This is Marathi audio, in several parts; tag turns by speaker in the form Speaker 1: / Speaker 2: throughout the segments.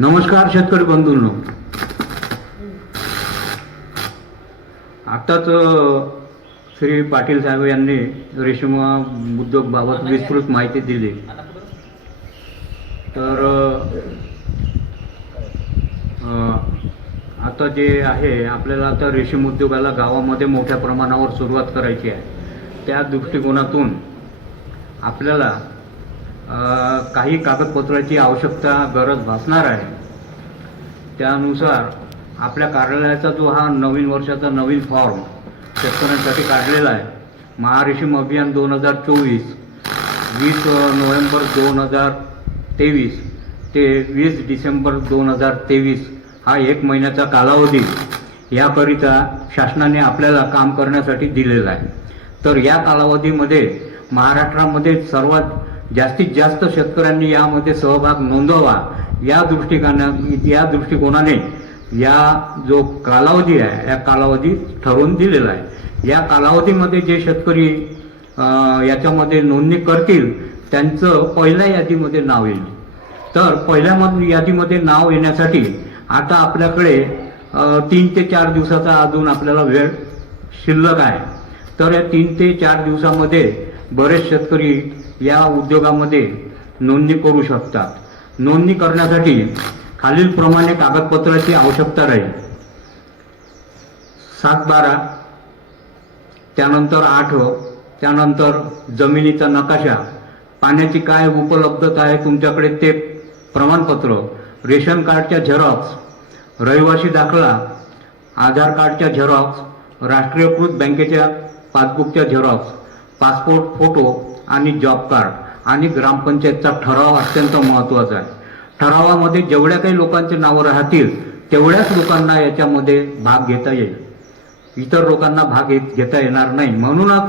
Speaker 1: नमस्कार शेतकरी बंधूंनो. आत्ताच श्री पाटील साहेब यांनी रेशीम उद्योगबाबत विस्तृत माहिती दिली. तर आता जे आहे आपल्याला आता रेशीम उद्योगाला गावामध्ये मोठ्या प्रमाणावर सुरुवात करायची आहे. त्या दृष्टिकोनातून आपल्याला काही कागदपत्राची आवश्यकता गरज भासणार आहे. त्यानुसार आपल्या कार्यालयाचा जो हा नवीन वर्षाचा नवीन फॉर्म शेतकऱ्यांसाठी काढलेला आहे. महारेशीम अभियान दोन हजार चोवीस वीस नोव्हेंबर दोन हजार तेवीस ते वीस डिसेंबर दोन हजार तेवीस हा एक महिन्याचा कालावधी याकरिता शासनाने आपल्याला काम करण्यासाठी दिलेला आहे. तर या कालावधीमध्ये महाराष्ट्रामध्ये सर्वात जास्तीत जास्त शेतकऱ्यांनी यामध्ये सहभाग नोंदवा. या दृष्टिकोना या दृष्टिकोनाने या जो कालावधी आहे या कालावधी ठरवून दिलेला आहे. या कालावधीमध्ये जे शेतकरी याच्यामध्ये नोंदणी करतील त्यांचं पहिल्या यादीमध्ये नाव येईल. तर पहिल्या मध- यादीमध्ये नाव येण्यासाठी आता आपल्याकडे तीन ते चार दिवसाचा अजून आपल्याला वेळ शिल्लक आहे. तर या तीन ते चार दिवसामध्ये बरेच शेतकरी या उद्योगामध्ये नोंदणी करू शकतात. नोंदणी करण्यासाठी खालीलप्रमाणे कागदपत्राची आवश्यकता राहील. सात बारा त्यानंतर आठ त्यानंतर जमिनीचा नकाशा पाण्याची काय उपलब्धता आहे तुमच्याकडे ते प्रमाणपत्र रेशन कार्डच्या झेरॉक्स रहिवासी दाखला आधार कार्डच्या झेरॉक्स राष्ट्रीयकृत बँकेच्या पासबुकच्या झेरॉक्स पासपोर्ट फोटो आणि जॉब कार्ड आणि ग्रामपंचायतचा ठराव अत्यंत महत्त्वाचा आहे. ठरावामध्ये जेवढ्या काही लोकांचे नावं राहतील तेवढ्याच लोकांना याच्यामध्ये भाग घेता येईल. इतर लोकांना भाग घेत- घेता येणार नाही. म्हणूनच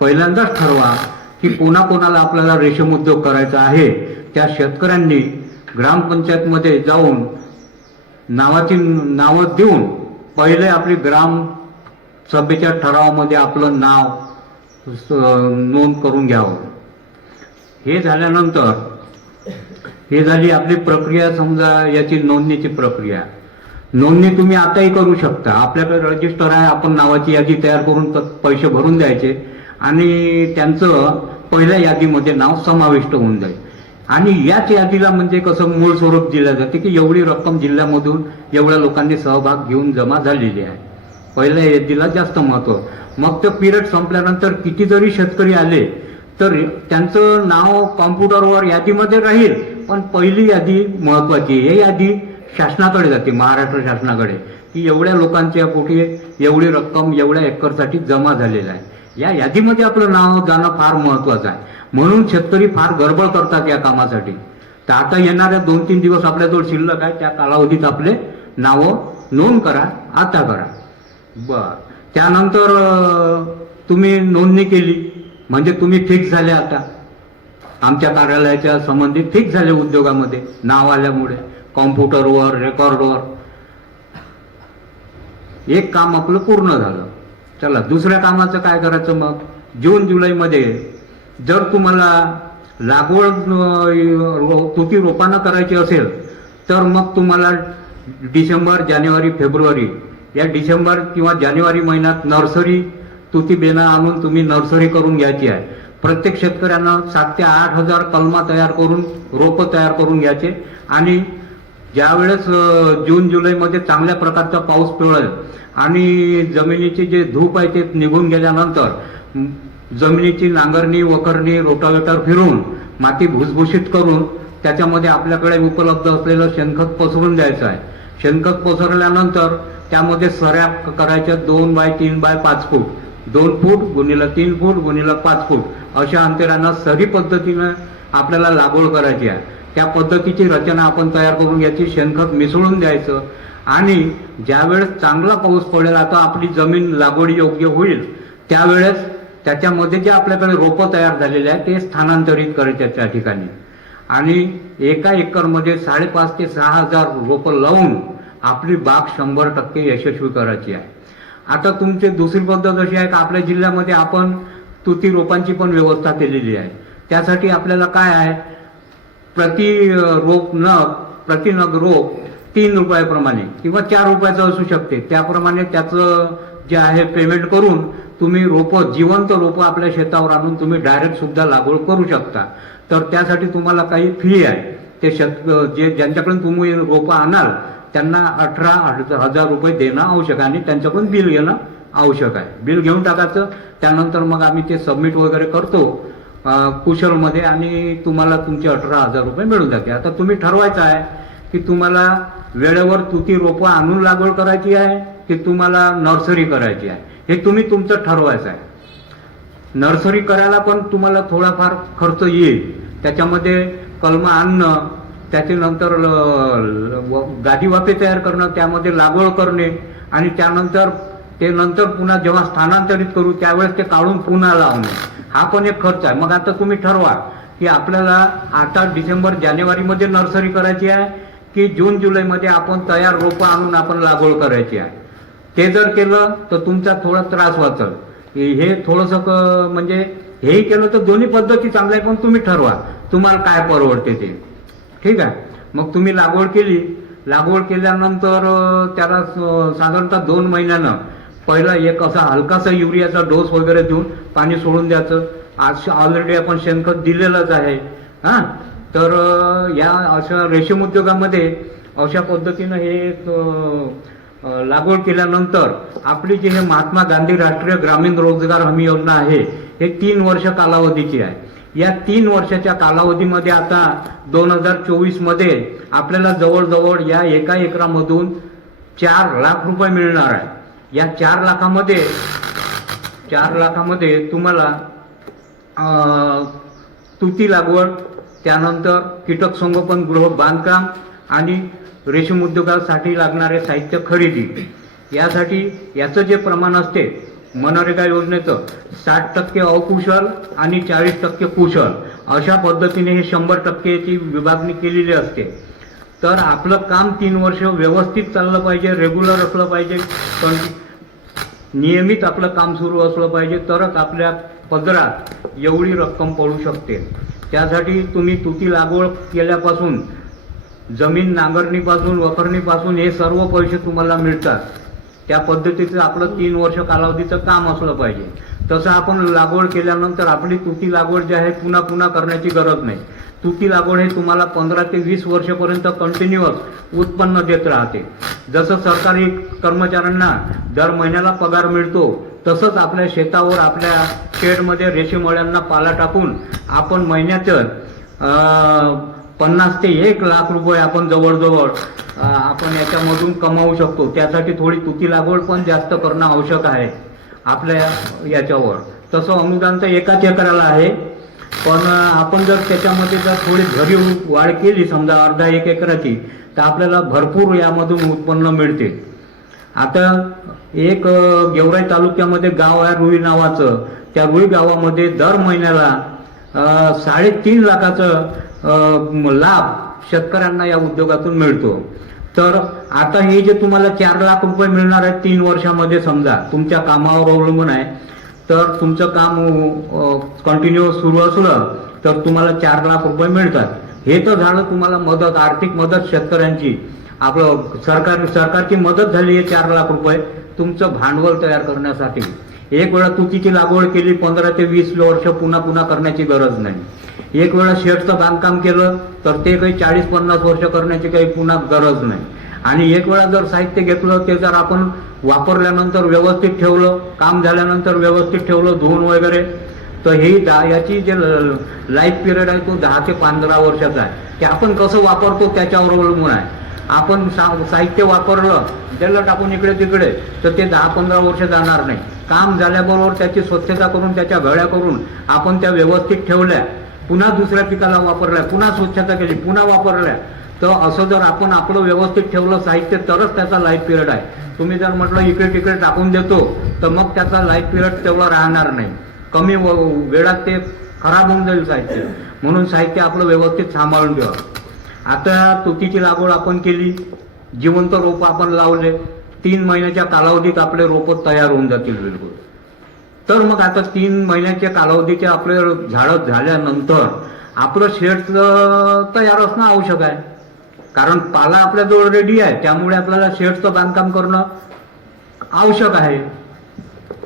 Speaker 1: पहिल्यांदाच ठरवा की कोणाकोणाला आपल्याला रेशीम उद्योग करायचा आहे त्या शेतकऱ्यांनी ग्रामपंचायतमध्ये जाऊन नावाची नावं देऊन पहिले आपली ग्राम सभेच्या ठरावामध्ये आपलं नाव नोंद करून घ्यावं. हे झाल्यानंतर हे झाली आपली प्रक्रिया समजा याची नोंदणीची प्रक्रिया. नोंदणी तुम्ही आताही करू शकता. आपल्याकडे रजिस्टर आहे आपण नावाची यादी तयार करून पैसे भरून द्यायचे. आणि त्यांचं पहिल्या यादीमध्ये नाव समाविष्ट होऊन जाईल. आणि याच यादीला म्हणजे कसं मूळ स्वरूप दिलं जाते की एवढी रक्कम जिल्ह्यामधून एवढ्या लोकांनी सहभाग घेऊन जमा झालेली आहे. पहिल्या यादीला जास्त महत्त्व. मग ते पिरियड संपल्यानंतर किती जरी शेतकरी आले तर त्यांचं नाव कॉम्प्युटरवर यादीमध्ये राहील. पण पहिली यादी महत्वाची हे यादी शासनाकडे जाते महाराष्ट्र शासनाकडे. की एवढ्या लोकांच्या पोटी एवढी रक्कम एवढ्या एकरसाठी जमा झालेला आहे. या यादीमध्ये आपलं नाव जाणं फार महत्वाचं आहे. म्हणून शेतकरी फार गडबड करतात या कामासाठी. तर आता येणाऱ्या दोन तीन दिवस आपल्याजवळ शिल्लक आहे त्या कालावधीत आपले नावं नोंद करा आता करा. बर. त्यानंतर तुम्ही नोंदणी केली. म्हणजे तुम्ही फिक्स झाले आता. आमच्या कार्यालयाच्या संबंधित फिक्स झाले उद्योगामध्ये नाव आल्यामुळे कॉम्प्युटरवर रेकॉर्डवर. एक काम आपलं पूर्ण झालं. चला दुसऱ्या कामाचं काय करायचं मग? जून जुलैमध्ये जर तुम्हाला लागवड रो- तुती रोपानं करायची असेल तर मग तुम्हाला डिसेंबर जानेवारी फेब्रुवारी या डिसेंबर किंवा जानेवारी महिन्यात नर्सरी तुती बेणं आणून तुम्ही नर्सरी करून घ्यायची आहे. प्रत्येक शेतकऱ्यांना सात ते आठ हजार कलमा तयार करून रोपं तयार करून घ्यायचे. आणि ज्यावेळेस जून जुलैमध्ये चांगल्या प्रकारचा पाऊस पिळेल आणि जमिनीची जे धूप आहे ते निघून गेल्यानंतर जमिनीची नांगरणी वखरणी रोटावेटर फिरून माती भुसभुशीत करून त्याच्यामध्ये आपल्याकडे उपलब्ध असलेलं शेणखत पसरून द्यायचं आहे. शेणखत पसरल्यानंतर त्यामध्ये सऱ्या करायच्या दोन बाय तीन बाय पाच फूट दोन फूट गुणिला तीन फूट गुणिला पाच फूट अशा अंतरांना सरी पद्धतीनं आपल्याला लागवड करायची आहे. त्या पद्धतीची रचना आपण तयार करून घ्यायची शेणखत मिसळून द्यायचं आणि ज्यावेळेस चांगला पाऊस पडेल आता आपली जमीन लागवड योग्य होईल त्यावेळेस त्याच्यामध्ये जे आपल्याकडे रोपं तयार झालेले आहे ते स्थानांतरित करायचे त्या ठिकाणी. आणि एका एकरमध्ये साडेपाच ते सहा हजार रोपं लावून आपली बाग शंभर टक्के यशस्वी करायची आहे. आता तुमची दुसरी पद्धत अशी आहे का आपल्या जिल्ह्यामध्ये आपण तुती रोपांची पण व्यवस्था केलेली आहे. त्यासाठी आपल्याला काय आहे प्रति रोप नग प्रति नग रोप तीन रुपयाप्रमाणे किंवा चार रुपयाचं असू शकते. त्याप्रमाणे त्याचं जे आहे पेमेंट करून तुम्ही रोपं जिवंत रोपं आपल्या शेतावर आणून तुम्ही डायरेक्ट सुद्धा लागवड करू शकता. तर त्यासाठी तुम्हाला काही फी आहे. ते शेत जे ज्यांच्याकडून तुम्ही रोपं आणाल त्यांना अठरा हजार रुपये देणं आवश्यक आहे आणि त्यांच्याकडून बिल घेणं आवश्यक आहे. बिल घेऊन टाकायचं. त्यानंतर मग आम्ही ते सबमिट वगैरे करतो. कुशलमध्ये आणि तुम्हाला तुमचे अठरा हजार रुपये मिळून जाते आता तुम्ही ठरवायचं आहे की तुम्हाला वेळेवर तुती रोपं आणून लागवड करायची आहे की तुम्हाला नर्सरी करायची आहे? हे तुम्ही तुमचं ठरवायचं आहे. नर्सरी करायला पण तुम्हाला थोडाफार खर्च येईल. त्याच्यामध्ये कलमं आणणं त्याच्यानंतर ल- गादी वाफे तयार करणं त्यामध्ये लागवड करणे आणि त्यानंतर ते नंतर पुन्हा जेव्हा स्थानांतरित करू त्यावेळेस ते काढून पुन्हा लावणे. हा पण एक खर्च आहे. मग आता तुम्ही ठरवा की आपल्याला आता डिसेंबर जानेवारीमध्ये नर्सरी करायची आहे की जून जुलैमध्ये आपण तयार रोपं आणून आपण लागवड करायची आहे. ते जर केलं तर तुमचा थोडा त्रास वाचल. हे- थोडंसं क- म्हणजे हेही केलं तर दोन्ही पद्धती चांगल्या आहे पण तुम्ही ठरवा. तुम्हाला काय परवडते ते. ठीक आहे. मग तुम्ही लागवड केली. लागवड केल्यानंतर त्याला स- साधारणतः दोन महिन्यानं पहिला एक असा हलकासा युरियाचा डोस वगैरे देऊन पाणी सोडून द्यायचं. आज ऑलरेडी आपण शेणखत दिलेलंच आहे. हा? तर या अशा रेशीम उद्योगामध्ये अशा पद्धतीनं हे लागवड केल्यानंतर आपली जी हे महात्मा गांधी राष्ट्रीय ग्रामीण रोजगार हमी योजना आहे हे तीन वर्ष कालावधीची आहे. या तीन वर्षाच्या कालावधीमध्ये आता दोन हजार चोवीसमध्ये आपल्याला जवळजवळ या एका एकरामधून चार लाख रुपये मिळणार आहे. या चार लाखामध्ये चार लाखामध्ये तुम्हाला तुती लागवड त्यानंतर कीटक संगोपन गृह बांधकाम आणि रेशीम उद्योगासाठी लागणारे साहित्य खरेदी. यासाठी याचं जे प्रमाण असते मनरेगा योजनेचं साठ टक्के अकुशल आणि चाळीस टक्के कुशल अशा पद्धतीने हे शंभर टक्केची विभागणी केलेली असते. तर आपलं काम तीन वर्ष व्यवस्थित चाललं पाहिजे रेग्युलर असलं पाहिजे पण नियमित आपलं काम सुरू असलं पाहिजे तरच आपल्या पदरात एवढी रक्कम पडू शकते. त्यासाठी तुम्ही तुती लागवड केल्यापासून जमीन नांगरणीपासून वखरणीपासून हे सर्व पैसे तुम्हाला मिळतात. त्या पद्धतीचं आपलं तीन वर्ष कालावधीचं काम असलं पाहिजे. तसं आपण लागवड केल्यानंतर आपली तुती लागवड जी आहे पुन्हा पुन्हा करण्याची गरज नाही. तुती लागवड हे तुम्हाला पंधरा ते वीस वर्षपर्यंत कंटिन्युअस उत्पन्न देत राहते. जसं सरकारी कर्मचाऱ्यांना दर महिन्याला पगार मिळतो तसंच आपल्या शेतावर आपल्या शेडमध्ये रेशीमळ्यांना पाला टाकून आपण महिन्याचं पन्नास ते एक लाख रुपये आपण जवळजवळ आपण याच्यामधून कमावू शकतो. त्यासाठी थोडी तुती लागवड पण जास्त करणं आवश्यक आहे आपल्या याच्यावर. तसं अनुदान तर एकाच एकराला आहे. पण आपण जर त्याच्यामध्ये जर थोडी भरीव वाढ केली समजा अर्धा एक एकराची तर आपल्याला भरपूर यामधून उत्पन्न मिळते. आता एक गेवराई तालुक्यामध्ये गाव आहे रुई नावाचं. त्या रुई गावामध्ये दर महिन्याला साडेतीन लाखाचं लाभ शेतकऱ्यांना या उद्योगातून मिळतो. तर आता हे जे तुम्हाला चार लाख रुपये मिळणार आहे तीन वर्षामध्ये समजा तुमच्या कामावर अवलंबून आहे. तर तुमचं काम कंटिन्यू सुरू असलं तर तुम्हाला चार लाख रुपये मिळतात. हे तर झालं तुम्हाला मदत आर्थिक मदत शेतकऱ्यांची. आपलं सरकार सरकारची मदत झाली आहे चार लाख रुपये. तुमचं भांडवल तयार करण्यासाठी. एक वेळा तुतीची लागवड केली पंधरा ते वीस वर्ष पुन्हा पुन्हा करण्याची गरज नाही. एक वेळा शेडचं बांधकाम केलं तर ते काही चाळीस पन्नास वर्ष करण्याची काही पुन्हा गरज नाही. आणि एक वेळा जर साहित्य घेतलं ते जर आपण वापरल्यानंतर व्यवस्थित ठेवलं काम झाल्यानंतर व्यवस्थित ठेवलं धुवून वगैरे तर ही दा- याची जे लाईफ पिरियड आहे तो दहा ते पंधरा वर्षाचा आहे. ते आपण कसं वापरतो त्याच्यावर अवलंबून आहे. आपण सा- साहित्य वापरलं त्याला टाकून इकडे तिकडे तर ते दहा पंधरा वर्ष जाणार नाही. काम झाल्याबरोबर त्याची स्वच्छता करून त्याच्या घड्या करून आपण त्या व्यवस्थित ठेवल्या पुन्हा दुसऱ्या पिकाला वापरल्या पुन्हा स्वच्छता केली पुन्हा वापरल्या. तर असं जर आपण आपलं व्यवस्थित ठेवलं साहित्य तरच त्याचा लाईफ पिरियड आहे. तुम्ही जर म्हटलं इकडे तिकडे टाकून देतो तर मग त्याचा लाईफ पिरियड तेवढा राहणार नाही. कमी व- वेळात ते खराब होऊन जाईल साहित्य. म्हणून साहित्य आपलं व्यवस्थित सांभाळून ठेवा आता तुतीची लागवड आपण केली जिवंत रोप आपण लावले. तीन महिन्याच्या कालावधीत आपले रोप तयार होऊन जातील बिलकुल. तर मग आता तीन महिन्याच्या कालावधीचे आपले झाडं झाल्यानंतर आपलं शेड तयार असणं आवश्यक आहे. कारण पाला आपल्याजवळ रेडी आहे त्यामुळे आपल्याला शेडचं बांधकाम करणं आवश्यक आहे.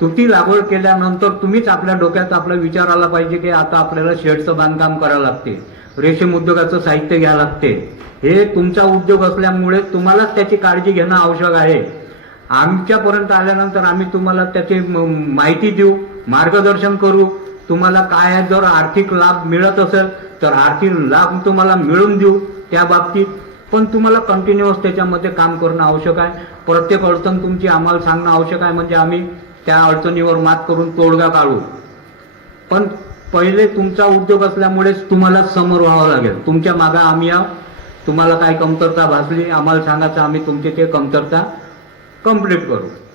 Speaker 1: तुटी लागवड केल्यानंतर तुम्हीच आपल्या डोक्यात आपला विचार आला पाहिजे की आता आपल्याला शेडचं बांधकाम करावं लागते. रेशीम उद्योगाचं साहित्य घ्यावं लागते. हे तुमचा उद्योग असल्यामुळे तुम्हालाच त्याची काळजी घेणं आवश्यक आहे. आमच्यापर्यंत आल्यानंतर आम्ही तुम्हाला त्याची माहिती देऊ मार्गदर्शन करू. तुम्हाला काय आहे, जर आर्थिक लाभ मिळत असेल तर आर्थिक लाभ तुम्हाला मिळून देऊ त्या बाबतीत. पण तुम्हाला कंटिन्युअस त्याच्यामध्ये काम करणं आवश्यक आहे. प्रत्येक अडचण तुमची आम्हाला सांगणं आवश्यक आहे. म्हणजे आम्ही त्या अडचणीवर मात करून तोडगा काढू. पण पहिले तुमचा उद्योग असल्यामुळेच तुम्हाला समोर व्हावं लागेल. तुमच्या मागा आम्ही आहोत तुम्हाला काय कमतरता भासली आम्हाला सांगायचं आम्ही तुमची ते कमतरता कंप्लीट करू.